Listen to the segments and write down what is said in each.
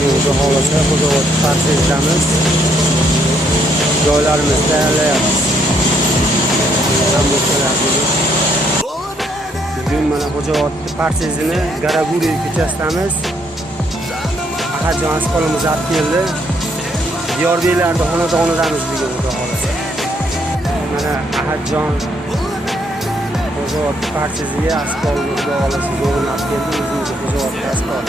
Xudo xolasa Xo'jobod parsezdamiz. Joylarimizni tayyorlayapmiz. Bugun mana Xo'jobod parsezini Garaguriy ko'chasidamiz. Ahadjon asqolimiz olib keldi. Diyorbeklarda xonadonidamiz bugun Xudo xolasa. Mana Ahadjon Xo'jobod parseziga asqolni Xudo xolasa o'rnatib keldi. O'zimiz Xo'jobod asqol.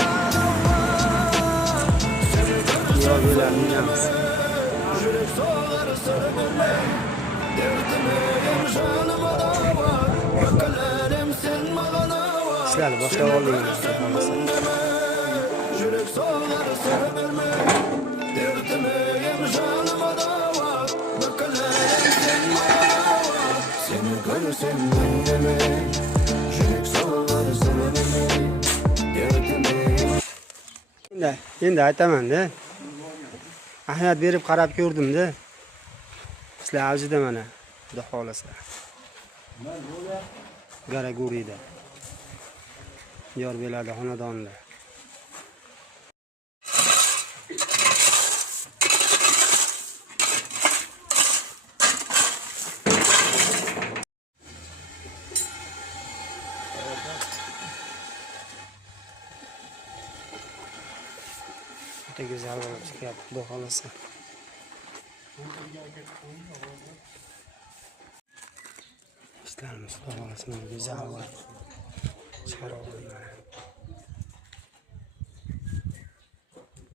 Diyorbeklarni yamiz. İşler başka oldu yani. Endi aytaman-da. Ahamiyat berib qarab ko'rdim-da. Sizlar avjida mana, xudo xolasa. Garaguriyda. Diyorbeklarda xonadonda. Juda go'zal bo'lib chiqyapti, xudo xolasa. İşlerimiz, xudo xolasa, go'zal bo'lib chiqarib